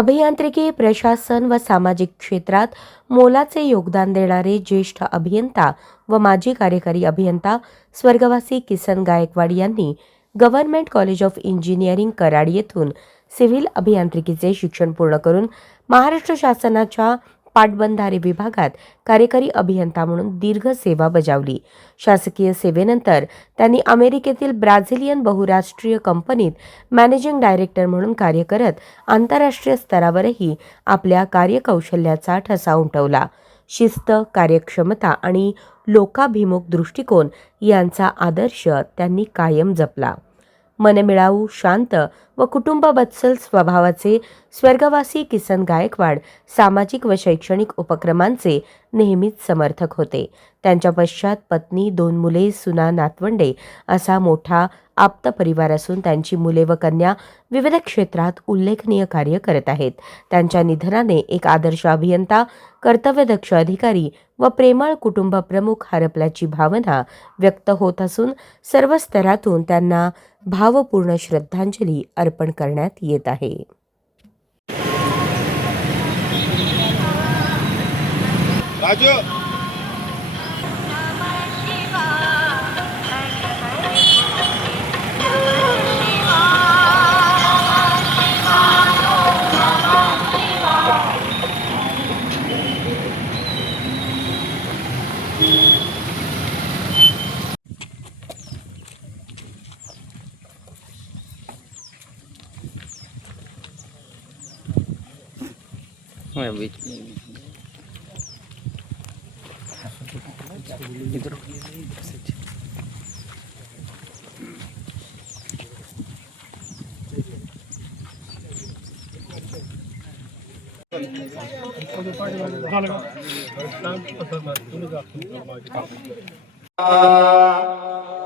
अभियांत्रिकी, प्रशासन व सामाजिक क्षेत्रात मोलाचे योगदान देणारे ज्येष्ठ अभियंता व माजी कार्यकारी अभियंता स्वर्गवासी किसन गायकवाड यांनी government college of engineering Karad येथून सिव्हिल अभियांत्रिकीचे शिक्षण पूर्ण करून महाराष्ट्र शासनाच्या पाटबंधारे विभागात कार्यकारी अभियंता म्हणून दीर्घ सेवा बजावली। शासकीय सेवेनंतर त्यांनी अमेरिकेतील ब्राझिलियन बहुराष्ट्रीय कंपनीत मॅनेजिंग डायरेक्टर म्हणून कार्य करत आंतरराष्ट्रीय स्तरावरही आपल्या कार्यकौशल्याचा ठसा उमटवला। शिस्त, कार्यक्षमता आणि लोकाभिमुख दृष्टिकोन यांचा आदर्श त्यांनी कायम जपला। मनमिळावू, शांत व कुटुंबवत्सल स्वभावाचे स्वर्गवासी किसन गायकवाड सामाजिक व शैक्षणिक उपक्रमांचे नेहमीच समर्थक होते। त्यांच्या पश्चात पत्नी, 2 मुले, सुना, नातवंडे असा मोठा आप्त परिवार असून त्यांची मुले व कन्या विविध क्षेत्रात उल्लेखनीय कार्य करत आहेत। त्यांच्या निधनाने एक आदर्श अभियंता, कर्तव्यदक्ष अधिकारी व प्रेमळ कुटुंब प्रमुख हरपल्याची भावना व्यक्त होत असून सर्व स्तरातून त्यांना भावपूर्ण श्रद्धांजली अर्पण करण्यात येत आहे।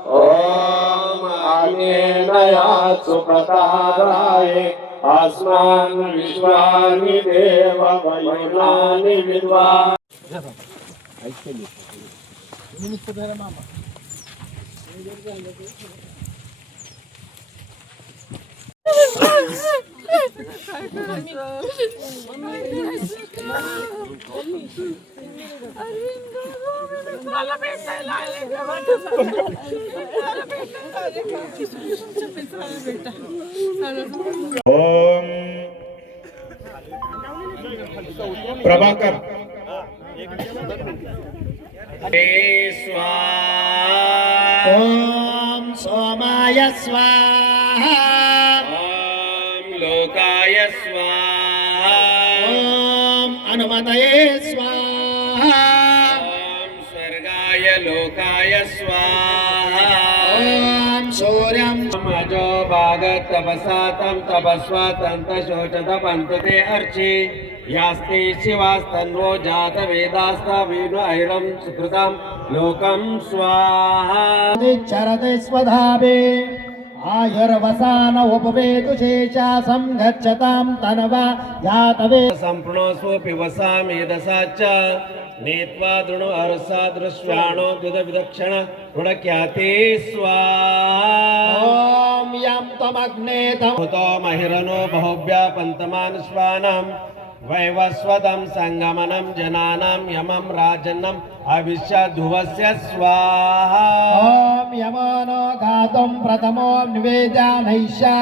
ओम आग्नेया सुप्रसादाय अस्मान् विश्वानि देव वैनानि विद्वा ओम प्रभाकर स्वाहा ओम सोमाय स्वाहा ओम लोकाय स्वाहा ओम अनुमतये स्वाहा ओम स्वर्गाय लोकाय स्वाहा ओम सूर्यं मजो भागत तपसा तम तपस्वा तंत शोचत पंत ते अर्ची यास्ते शिवास्तन्वो जात वेदास्ता वीनु ऐरम सुकृतम लोकम स्वाहा चरते स्वधावे आयुर्वसान उपवेदुशेषा संगच्छतां तनवा जातवे संपूर्णस्वपि वसामेधसाच्च नेत्वा दृणो अर्सा दृश्वाणो द्विदविदक्षण ऋणख्याते स्वाहा ओम यं तमग्ने तम हुतो महिरनो बहुभ्या पंतमानश्वानां वैवस्वतं संगमनं जनानां यमं राजन्नम् अविश्यधुवस्य स्वाहा ओम यमानो गातुं प्रथमो निवेद्यानैषा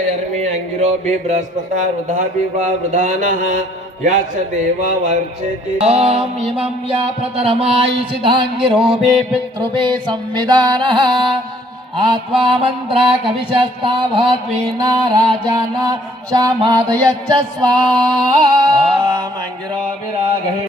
यर्मि अंगिरोभि बृहस्पता वृधाभि वा वृधानः याच देवा वर्चेति ओम इमं या प्रतरमायि सिद्धांगिरोभे पितृभे संविधानः आत्वा मंत्रा कविशस्ता भद्वेना राजाना शामादयच्च स्वाहा अंगिरोभि राघवे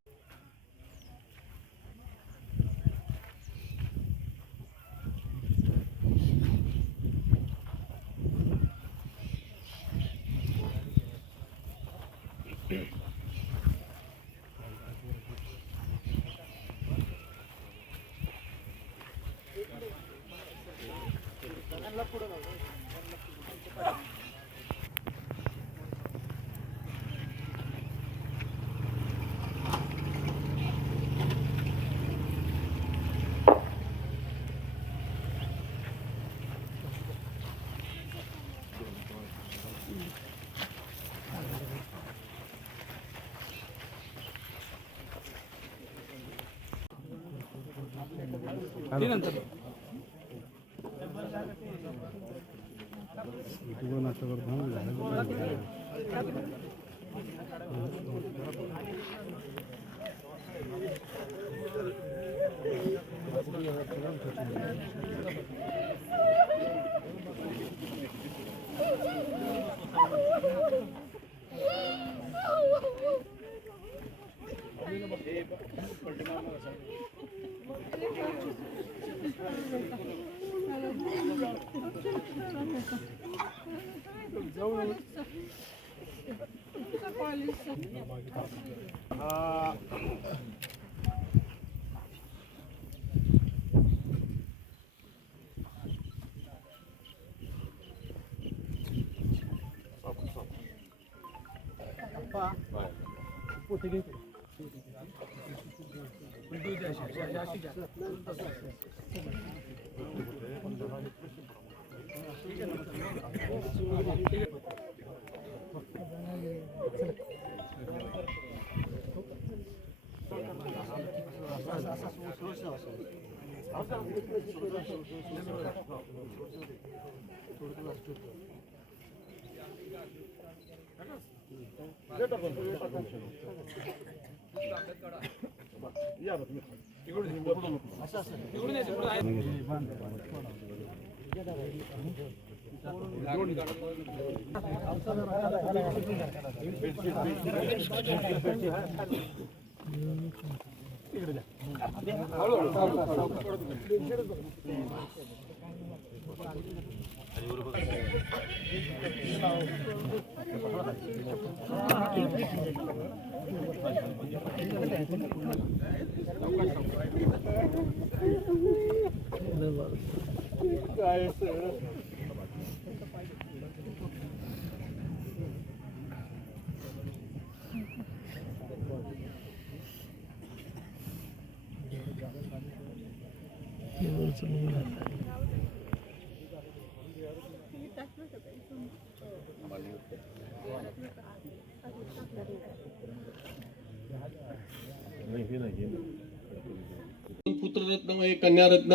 पुत्ररत्न व एक कन्यारत्न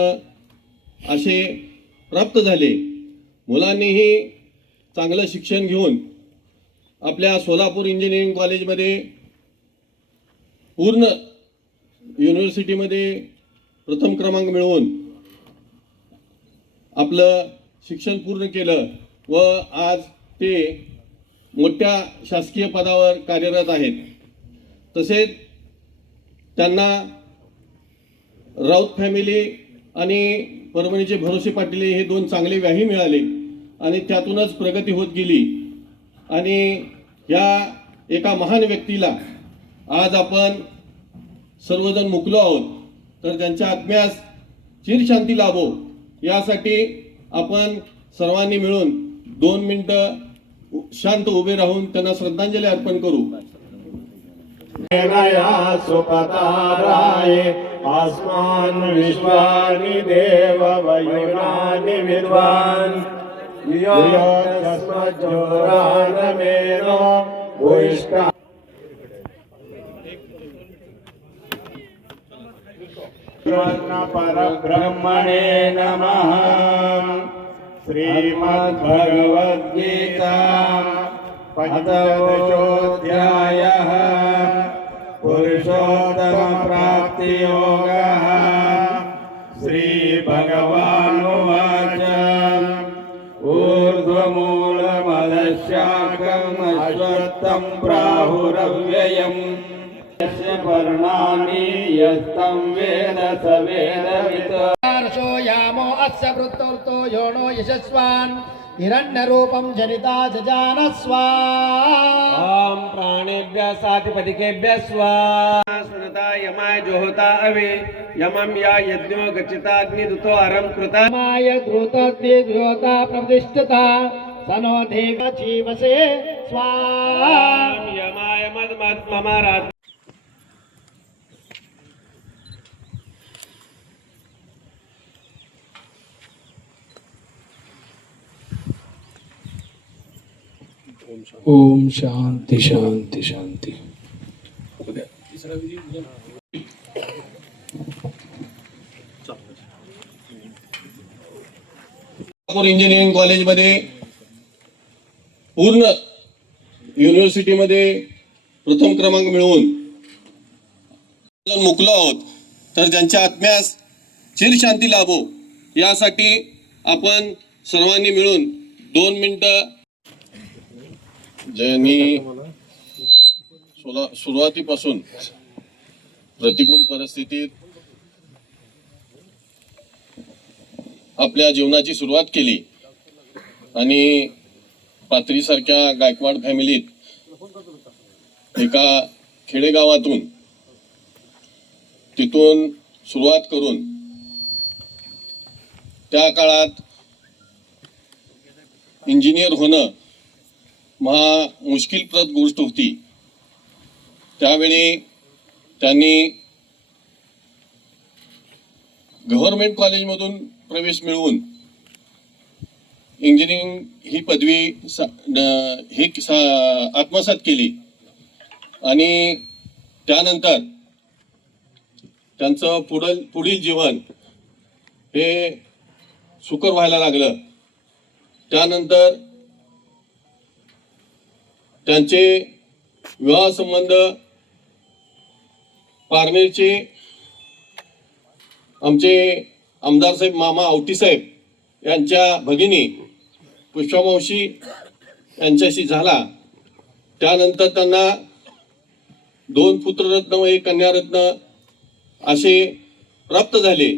असे प्राप्त झाले. मुलांनीही चांगलं शिक्षण घेऊन आपल्या सोलापूर इंजिनिअरिंग कॉलेजमध्ये पूर्ण युनिव्हर्सिटीमध्ये प्रथम क्रमांक मिळवून आपलं शिक्षण पूर्ण केलं व आज ते मोठ्या शासकीय पदावर कार्यरत आहेत. तसेच त्यांना राऊत फॅमिली आणि परभणीचे भरोसे पाटील हे दोन चांगले व्याही मिळाले आणि त्यातूनच प्रगती होत गेली. आणि या एका महान व्यक्तीला आज आपण सर्वजण मुकलो आहोत, तर त्यांच्या आत्म्यास चिरशांती लाभो यासाठी आपण सर्वांनी मिळून 2 मिनिटं शांत उभे राहून त्यांना श्रद्धांजली अर्पण करू. नया सुपताराय आस्मान विश्वानि देव वयुनानि विद्वान् यस्मज्जोरान मेनो भूयिष्ठा परब्रह्मणे नमः. श्रीमद्भगवद्गीता पंचदशोऽध्यायः. पुरुषोत्तमप्राप्तियोगः. श्रीभगवानुवाच ऊर्ध्वमूलमदशाकम् अश्वत्थं प्राहुरव्ययम् यस्य पर्णानि यस्तं वेद स वेदवित्. यामो अस्य वृत्तोर्तो योनो यशस्वान् हिरण्यरूपं जनिता जजानस्वा. ओम प्राणेभ्यः सातिपदिकेभ्यः स्वाहा. सुनता यमाय जोहता अवे यमं या यज्ञो गचिताग्निदुतो अरं कृता. माय द्रुतद्विद्योता प्रतिष्ठिता सनो देव जीवसे स्वाहा. ओम यमाय मदमत्ममारात्. ओम शांति शांति शांति. इंजिनिअरिंग कॉलेजमध्ये पूर्ण युनिव्हर्सिटीमध्ये प्रथम क्रमांक मिळवून मुकलो आहोत, तर ज्यांच्या आत्म्यास चिरशांती लाभो यासाठी आपण सर्वांनी मिळून 2 मिनिटं ज्यांनी सुरुवातीपासून प्रतिकूल परिस्थितीत आपल्या जीवनाची सुरुवात केली आणि पाथरीसारख्या गायकवाड फॅमिलीत एका खेडेगावातून तिथून सुरुवात करून त्या काळात इंजिनियर होणं महा मुश्किलप्रद गोष्ट होती. त्यावेळी त्यांनी गव्हर्नमेंट कॉलेजमधून प्रवेश मिळवून इंजिनिअरिंग ही पदवी आत्मसात केली आणि त्यानंतर त्यांचं पुढील जीवन हे सुकर व्हायला लागलं. त्यानंतर त्यांचे विवाह संबंध पारनेरचे आमचे आमदार साहेब मामा आवटी साहेब यांच्या भगिनी पुष्पामावशी यांच्याशी झाला. त्यानंतर त्यांना 2 पुत्ररत्न व 1 कन्यारत्न असे प्राप्त झाले.